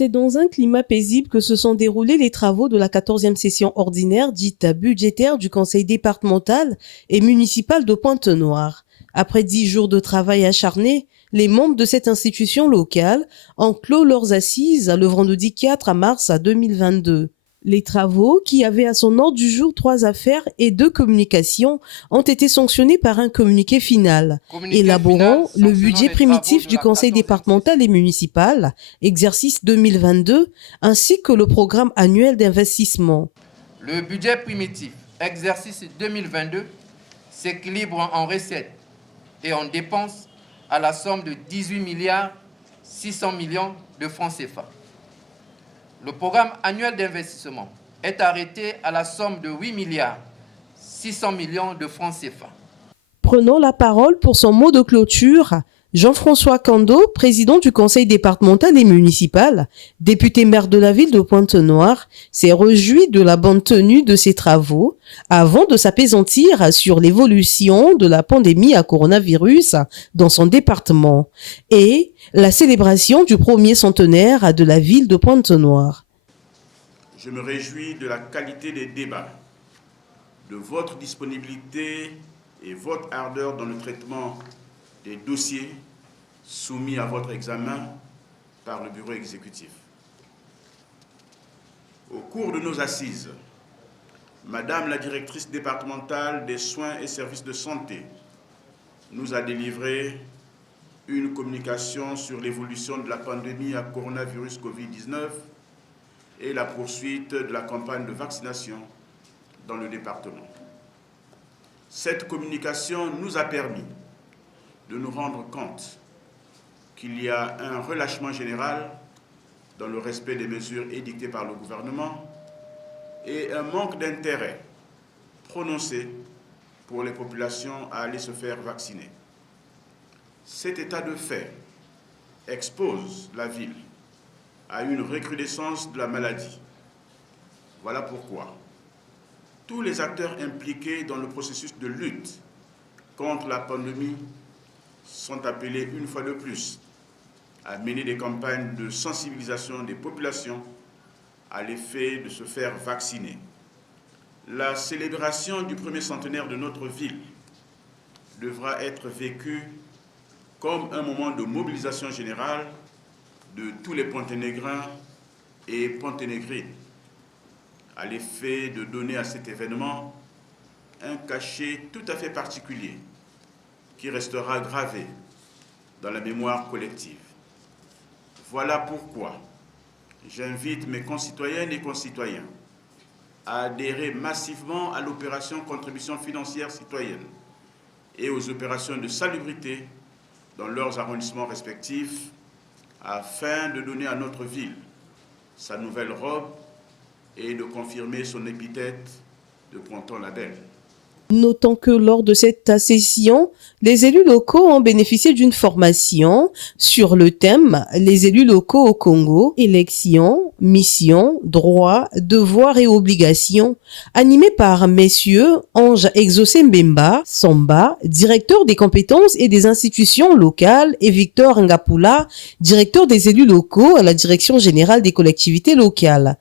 C'est dans un climat paisible que se sont déroulés les travaux de la 14e session ordinaire dite budgétaire du conseil départemental et municipal de Pointe-Noire. Après 10 jours de travail acharné, les membres de cette institution locale ont clos leurs assises le vendredi 4 mars 2022. Les travaux, qui avaient à son ordre du jour 3 affaires et 2 communications, ont été sanctionnés par un communiqué final, élaborant le budget primitif du conseil départemental et municipal, exercice 2022, ainsi que le programme annuel d'investissement. Le budget primitif, exercice 2022, s'équilibre en recettes et en dépenses à la somme de 18 milliards 600 millions de francs CFA. Le programme annuel d'investissement est arrêté à la somme de 8 milliards 600 millions de francs CFA. Prenant la parole pour son mot de clôture, Jean-François Kando, président du conseil départemental et municipal, député maire de la ville de Pointe-Noire, s'est réjoui de la bonne tenue de ces travaux avant de s'appesantir sur l'évolution de la pandémie à coronavirus dans son département et la célébration du premier centenaire de la ville de Pointe-Noire. Je me réjouis de la qualité des débats, de votre disponibilité et votre ardeur dans le traitement des dossiers soumis à votre examen par le bureau exécutif. Au cours de nos assises, Madame la directrice départementale des soins et services de santé nous a délivré une communication sur l'évolution de la pandémie à coronavirus Covid-19 et la poursuite de la campagne de vaccination dans le département. Cette communication nous a permis de nous rendre compte qu'il y a un relâchement général dans le respect des mesures édictées par le gouvernement et un manque d'intérêt prononcé pour les populations à aller se faire vacciner. Cet état de fait expose la ville à une recrudescence de la maladie. Voilà pourquoi tous les acteurs impliqués dans le processus de lutte contre la pandémie sont appelés une fois de plus à mener des campagnes de sensibilisation des populations à l'effet de se faire vacciner. La célébration du premier centenaire de notre ville devra être vécue comme un moment de mobilisation générale de tous les Ponténégrins et Ponténégrines, à l'effet de donner à cet événement un cachet tout à fait particulier qui restera gravé dans la mémoire collective. Voilà pourquoi j'invite mes concitoyennes et concitoyens à adhérer massivement à l'opération contribution financière citoyenne et aux opérations de salubrité dans leurs arrondissements respectifs afin de donner à notre ville sa nouvelle robe et de confirmer son épithète de printemps la belle. Notons que lors de cette session, les élus locaux ont bénéficié d'une formation sur le thème « Les élus locaux au Congo, élections, missions, droits, devoirs et obligations » animée par messieurs Ange Exaucé Mbemba, Samba, directeur des compétences et des institutions locales, et Victor Ngapula, directeur des élus locaux à la Direction générale des collectivités locales.